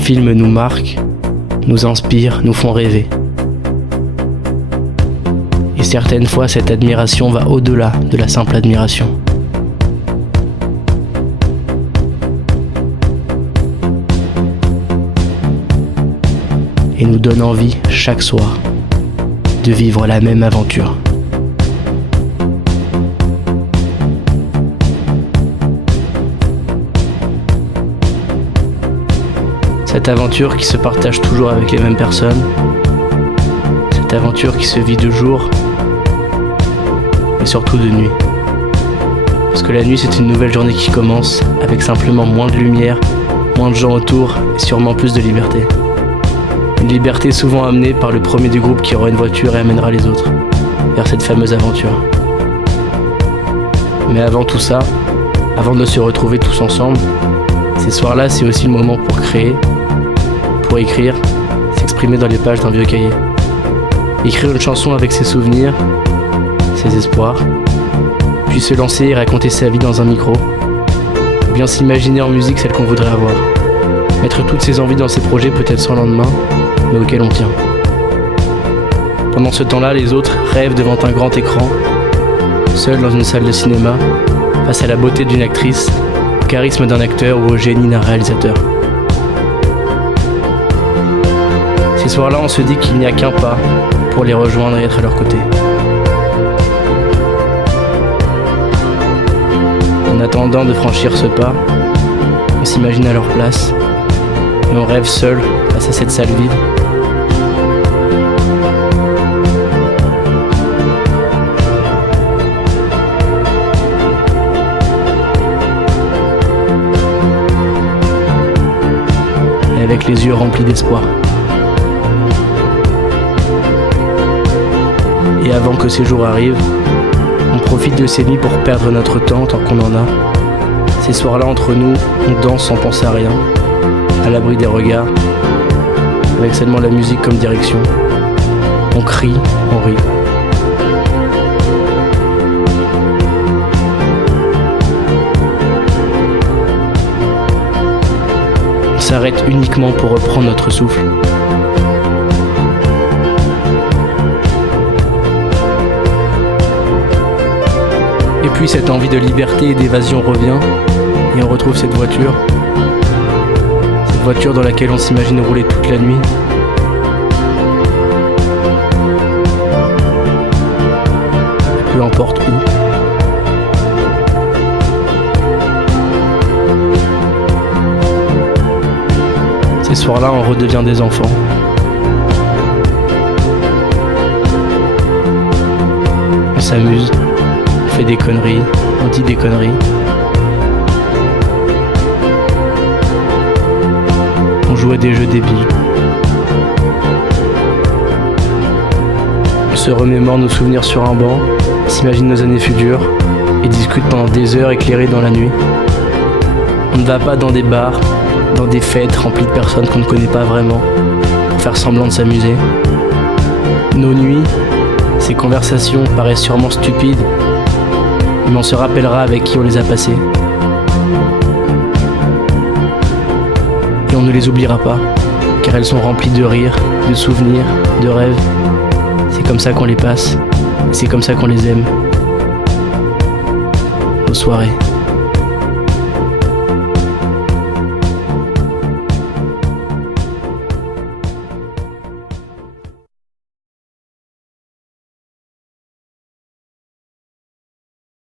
film nous marquent, nous inspirent, nous font rêver. Et certaines fois, cette admiration va au-delà de la simple admiration. Et nous donne envie, chaque soir, de vivre la même aventure. Cette aventure qui se partage toujours avec les mêmes personnes. Cette aventure qui se vit de jour, mais surtout de nuit. Parce que la nuit, c'est une nouvelle journée qui commence, avec simplement moins de lumière, moins de gens autour, et sûrement plus de liberté. Une liberté souvent amenée par le premier du groupe qui aura une voiture et amènera les autres vers cette fameuse aventure. Mais avant tout ça, avant de se retrouver tous ensemble, ces soirs-là, c'est aussi le moment pour créer, pour écrire, s'exprimer dans les pages d'un vieux cahier. Écrire une chanson avec ses souvenirs, ses espoirs, puis se lancer et raconter sa vie dans un micro, ou bien s'imaginer en musique celle qu'on voudrait avoir. Mettre toutes ses envies dans ses projets, peut-être sans lendemain, mais auxquels on tient. Pendant ce temps-là, les autres rêvent devant un grand écran, seuls dans une salle de cinéma, face à la beauté d'une actrice, au charisme d'un acteur ou au génie d'un réalisateur. Ces soirs-là, on se dit qu'il n'y a qu'un pas pour les rejoindre et être à leur côté. En attendant de franchir ce pas, on s'imagine à leur place et on rêve seul face à cette salle vide. Et avec les yeux remplis d'espoir. Et avant que ces jours arrivent, on profite de ces nuits pour perdre notre temps tant qu'on en a. Ces soirs-là, entre nous, on danse sans penser à rien, à l'abri des regards, avec seulement la musique comme direction. On crie, on rit. On s'arrête uniquement pour reprendre notre souffle. Et puis cette envie de liberté et d'évasion revient, et on retrouve cette voiture dans laquelle on s'imagine rouler toute la nuit. Et peu importe où. Ces soirs-là, on redevient des enfants. On s'amuse. On fait des conneries, on dit des conneries. On joue à des jeux débiles. On se remémore nos souvenirs sur un banc, s'imagine nos années futures et discute pendant des heures éclairées dans la nuit. On ne va pas dans des bars, dans des fêtes remplies de personnes qu'on ne connaît pas vraiment, pour faire semblant de s'amuser. Nos nuits, ces conversations paraissent sûrement stupides, mais on se rappellera avec qui on les a passées. Et on ne les oubliera pas, car elles sont remplies de rires, de souvenirs, de rêves. C'est comme ça qu'on les passe, et c'est comme ça qu'on les aime. Nos soirées.